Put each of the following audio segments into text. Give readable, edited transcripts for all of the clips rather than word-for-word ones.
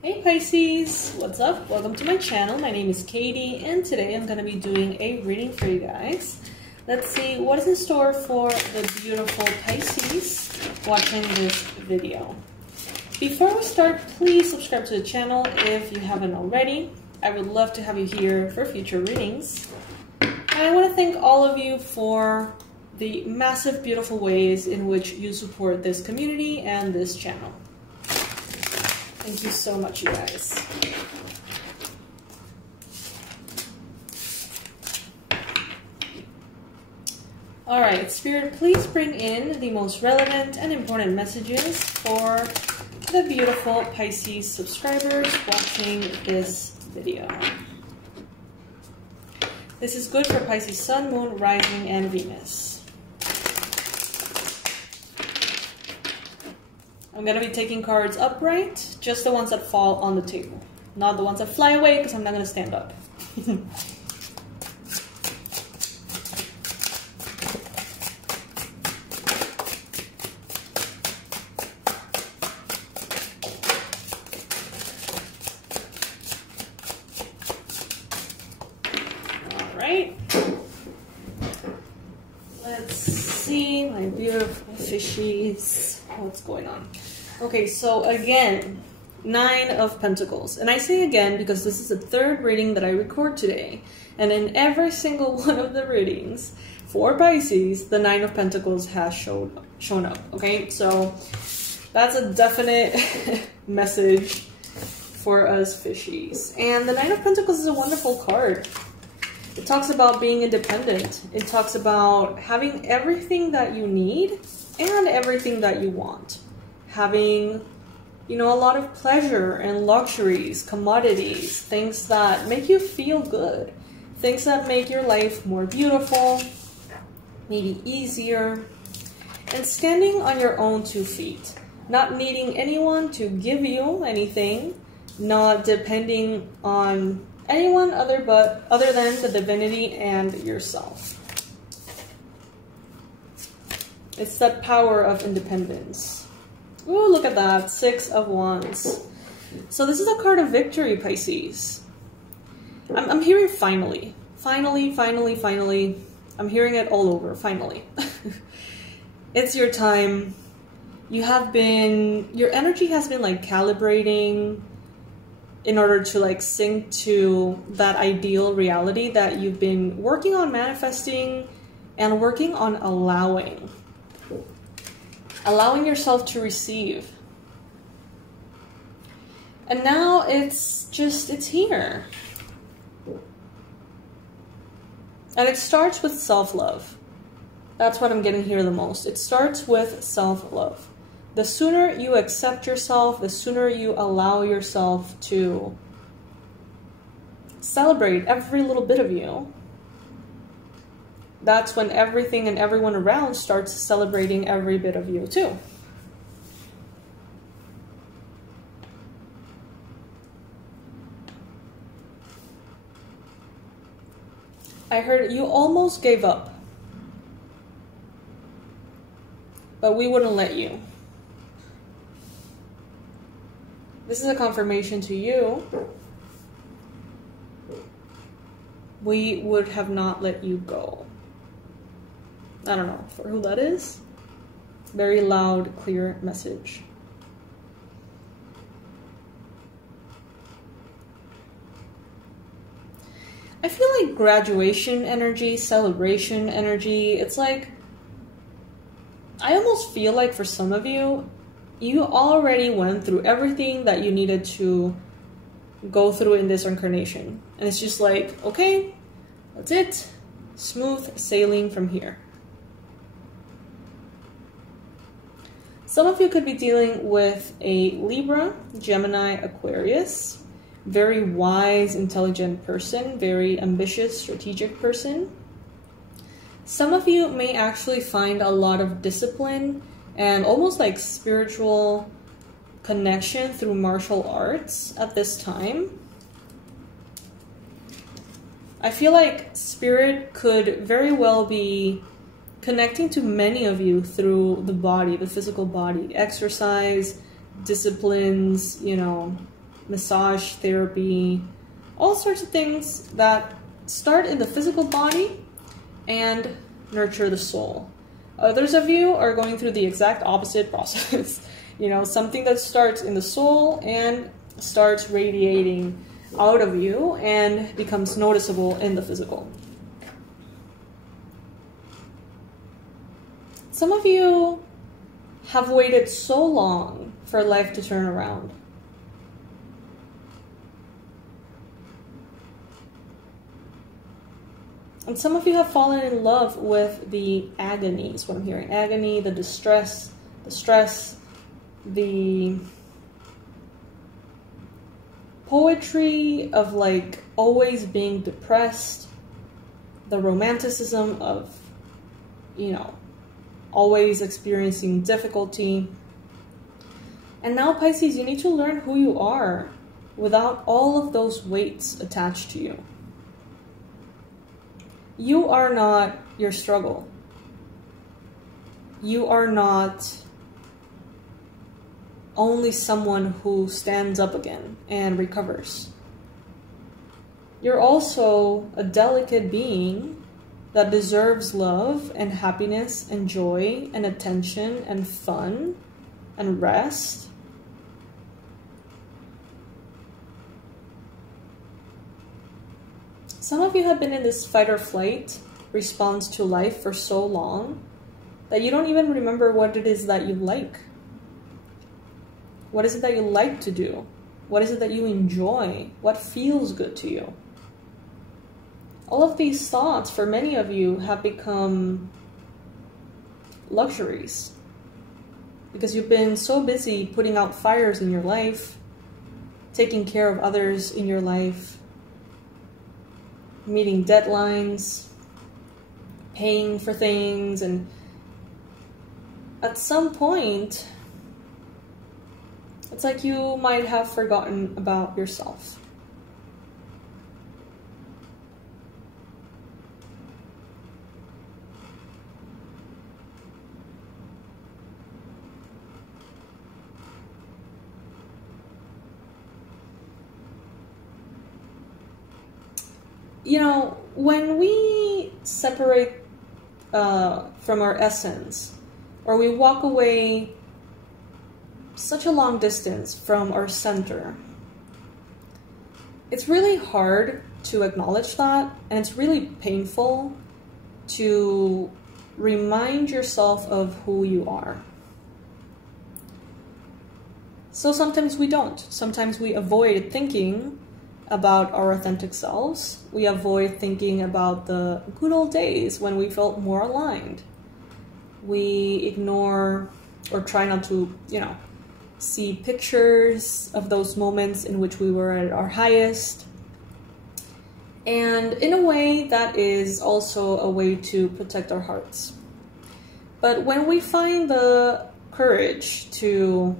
Hey Pisces, what's up? Welcome to my channel. My name is Katie and today I'm going to be doing a reading for you guys. Let's see what is in store for the beautiful Pisces watching this video. Before we start, please subscribe to the channel if you haven't already. I would love to have you here for future readings. And I want to thank all of you for the massive, beautiful ways in which you support this community and this channel. Thank you so much, you guys. All right, Spirit, please bring in the most relevant and important messages for the beautiful Pisces subscribers watching this video. This is good for Pisces Sun, Moon, Rising, and Venus. I'm going to be taking cards upright, just the ones that fall on the table, not the ones that fly away because I'm not going to stand up. All right. Let's see, my beautiful fishies. What's going on? Okay, so again, 9 of Pentacles. And I say again because this is the third reading that I record today. And in every single one of the readings for Pisces, the 9 of Pentacles has shown up. Okay, so that's a definite message for us fishies. And the 9 of Pentacles is a wonderful card. It talks about being independent. It talks about having everything that you need and everything that you want. Having, you know, a lot of pleasure and luxuries, commodities, things that make you feel good. Things that make your life more beautiful, maybe easier. And standing on your own 2 feet. Not needing anyone to give you anything. Not depending on anyone other than the divinity and yourself. It's that power of independence. Ooh, look at that. 6 of Wands. So this is a card of victory, Pisces. I'm hearing finally. Finally, finally, finally. I'm hearing it all over. Finally. It's your time. Your energy has been like calibrating in order to like sync to that ideal reality that you've been working on manifesting and working on allowing. Allowing yourself to receive. And now it's here. And it starts with self-love. That's what I'm getting here the most. It starts with self-love. The sooner you accept yourself, the sooner you allow yourself to celebrate every little bit of you, that's when everything and everyone around starts celebrating every bit of you too. I heard you almost gave up, but we wouldn't let you. This is a confirmation to you. We would have not let you go. I don't know for who that is. Very loud, clear message. I feel like graduation energy, celebration energy. It's like, I almost feel like for some of you, you already went through everything that you needed to go through in this incarnation. And it's just like, okay, that's it. Smooth sailing from here. Some of you could be dealing with a Libra, Gemini, Aquarius. Very wise, intelligent person. Very ambitious, strategic person. Some of you may actually find a lot of discipline and almost like spiritual connection through martial arts at this time. I feel like Spirit could very well be connecting to many of you through the body, the physical body, exercise, disciplines, you know, massage therapy, all sorts of things that start in the physical body and nurture the soul. Others of you are going through the exact opposite process. You know, something that starts in the soul and starts radiating out of you and becomes noticeable in the physical. Some of you have waited so long for life to turn around. And some of you have fallen in love with the agony, is what I'm hearing. Agony, the distress, the stress, the poetry of like always being depressed, the romanticism of, you know, always experiencing difficulty. And now, Pisces, you need to learn who you are without all of those weights attached to you. You are not your struggle. You are not only someone who stands up again and recovers. You're also a delicate being that deserves love and happiness and joy and attention and fun and rest. Some of you have been in this fight or flight response to life for so long that you don't even remember what it is that you like. What is it that you like to do? What is it that you enjoy? What feels good to you? All of these thoughts, for many of you, have become luxuries because you've been so busy putting out fires in your life, taking care of others in your life, meeting deadlines, paying for things, and at some point, it's like you might have forgotten about yourself. You know, when we separate from our essence, or we walk away such a long distance from our center, it's really hard to acknowledge that, and it's really painful to remind yourself of who you are. So sometimes we don't. Sometimes we avoid thinking about our authentic selves. We avoid thinking about the good old days when we felt more aligned. We ignore or try not to, you know, see pictures of those moments in which we were at our highest. And in a way, that is also a way to protect our hearts. But when we find the courage to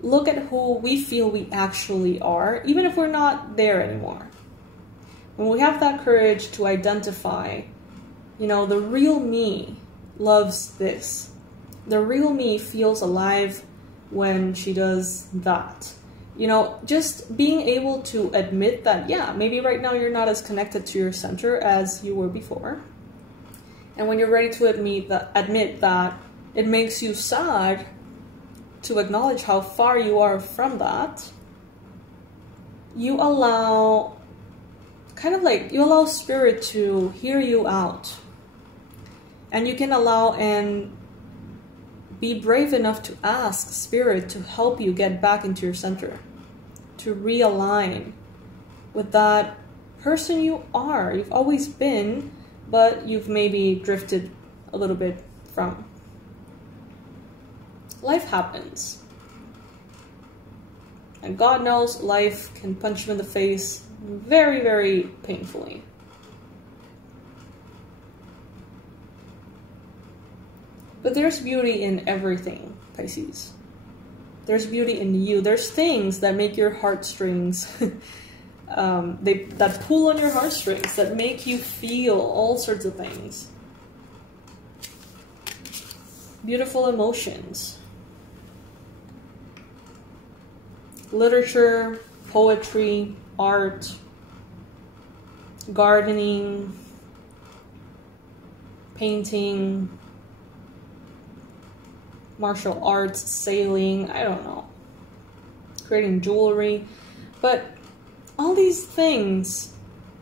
look at who we feel we actually are, even if we're not there anymore, when we have that courage to identify, you know, the real me loves this. The real me feels alive when she does that. You know, just being able to admit that, yeah, maybe right now you're not as connected to your center as you were before. And when you're ready to admit that it makes you sad to acknowledge how far you are from that, you allow, you allow spirit to hear you out. And you can allow and be brave enough to ask spirit to help you get back into your center, to realign with that person you are, you've always been, but you've maybe drifted a little bit from. Life happens. And God knows life can punch you in the face very, very painfully. But there's beauty in everything, Pisces. There's beauty in you. There's things that make your heartstrings, that pull on your heartstrings, that make you feel all sorts of things. Beautiful emotions. literature, poetry, art, gardening, painting, martial arts, sailing, I don't know, creating jewelry. But all these things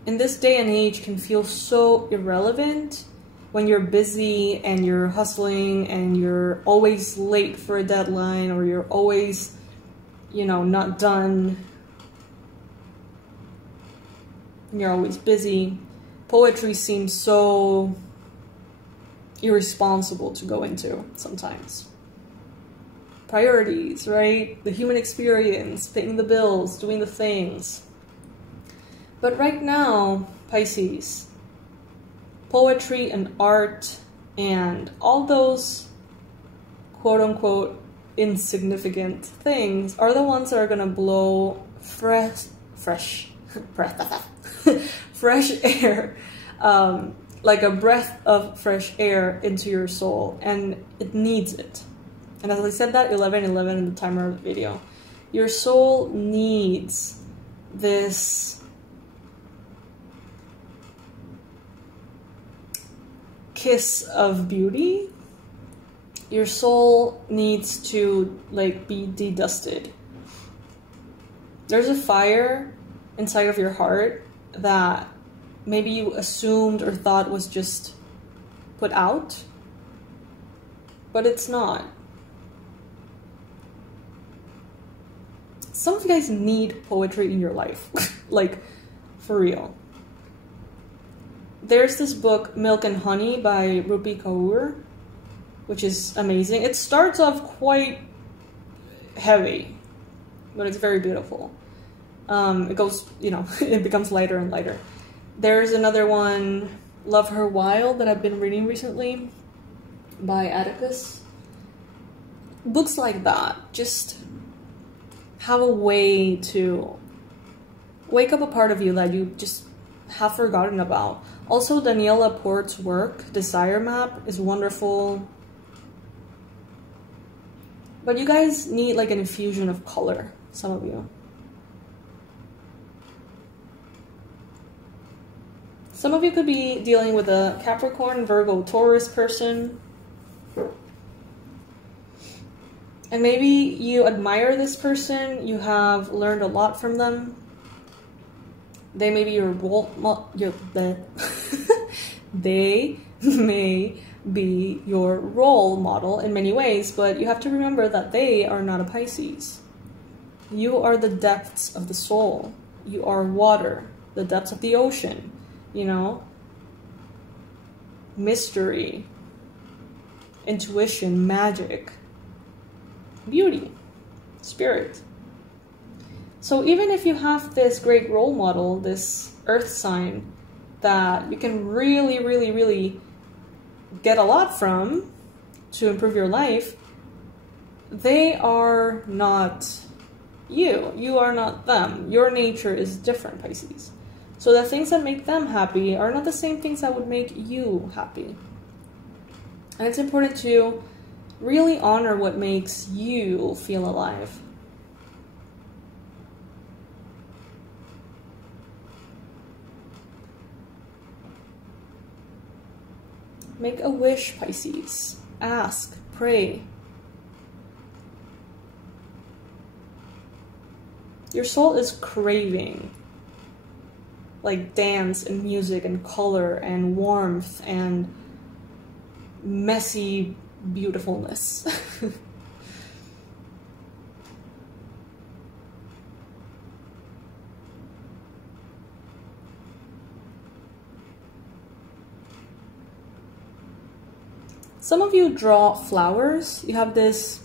in this day and age can feel so irrelevant when you're busy and you're hustling and you're always late for a deadline, or you're always, you know, not done. And you're always busy. Poetry seems so irresponsible to go into sometimes. Priorities, right? The human experience, paying the bills, doing the things. But right now, Pisces, poetry and art and all those quote-unquote insignificant things are the ones that are gonna blow fresh air, like a breath of fresh air into your soul, and it needs it. And as I said that 11:11 in the timer of the video, your soul needs this kiss of beauty. Your soul needs to like be dedusted. There's a fire inside of your heart that maybe you assumed or thought was just put out, but it's not. Some of you guys need poetry in your life, like for real. There's this book, Milk and Honey by 𝗥𝗘𝗥𝗦𝗢𝗏, which is amazing. It starts off quite heavy, but it's very beautiful. It goes, you know, it becomes lighter and lighter. There's another one, Love Her Wild, that I've been reading recently by Atticus. Books like that just have a way to wake up a part of you that you just have forgotten about. Also, 𝗦𝗨𝗕𝗖𝗢𝗡𝗦𝗖𝗍𝗢𝗡 work, Desire Map, is wonderful. But you guys need like an infusion of color, some of you. Some of you could be dealing with a Capricorn, Virgo, Taurus person. And maybe you admire this person, you have learned a lot from them. They may be your role they may be your role model in many ways, but you have to remember that they are not a Pisces. You are the depths of the soul. You are water, the depths of the ocean, you know? Mystery, intuition, magic, beauty, spirit. So even if you have this great role model, this earth sign that you can really, really, really get a lot from to improve your life, they are not you. You are not them. Your nature is different, Pisces. So the things that make them happy are not the same things that would make you happy. And it's important to really honor what makes you feel alive. Make a wish, Pisces. Ask, pray. Your soul is craving like dance and music and color and warmth and messy beautifulness. Some of you draw flowers. You have this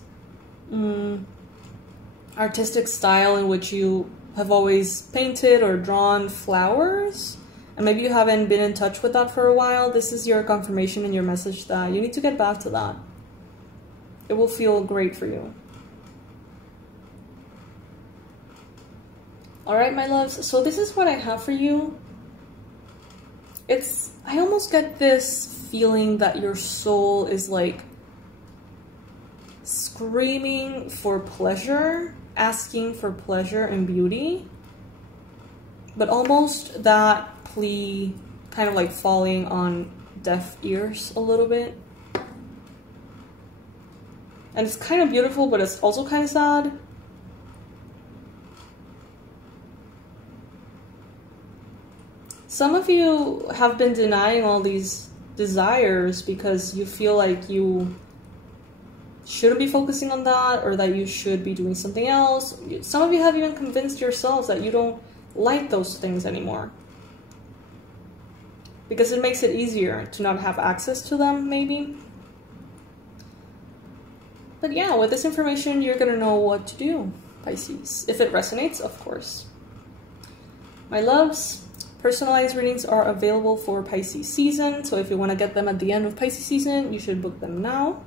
artistic style in which you have always painted or drawn flowers, and maybe you haven't been in touch with that for a while. This is your confirmation and your message that you need to get back to that. It will feel great for you. Alright, my loves, so this is what I have for you. I almost get this feeling that your soul is like screaming for pleasure, asking for pleasure and beauty, but almost that plea kind of like falling on deaf ears a little bit. And it's kind of beautiful, but it's also kind of sad. Some of you have been denying all these desires because you feel like you shouldn't be focusing on that, or that you should be doing something else. Some of you have even convinced yourselves that you don't like those things anymore, because it makes it easier to not have access to them, maybe. But yeah, with this information, you're gonna know what to do, Pisces. If it resonates, of course. My loves, personalized readings are available for Pisces season, so if you want to get them at the end of Pisces season, you should book them now.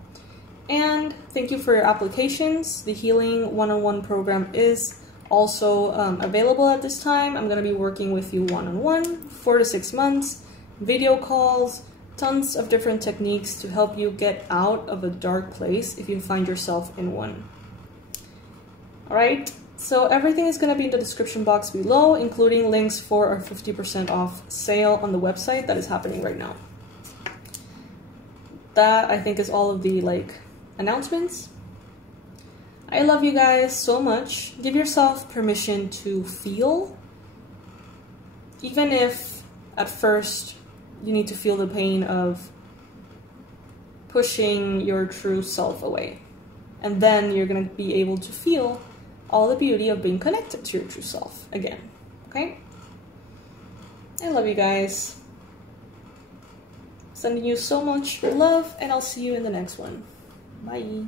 And thank you for your applications. The Healing One-on-One program is also available at this time. I'm going to be working with you one-on-one, 4 to 6 months, video calls, tons of different techniques to help you get out of a dark place if you find yourself in one. Alright, so everything is going to be in the description box below, including links for our 50% off sale on the website that is happening right now. That, I think, is all of the announcements. I love you guys so much. Give yourself permission to feel, even if at first you need to feel the pain of pushing your true self away. And then you're going to be able to feel all the beauty of being connected to your true self again. Okay? I love you guys. Sending you so much love, and I'll see you in the next one. Bye.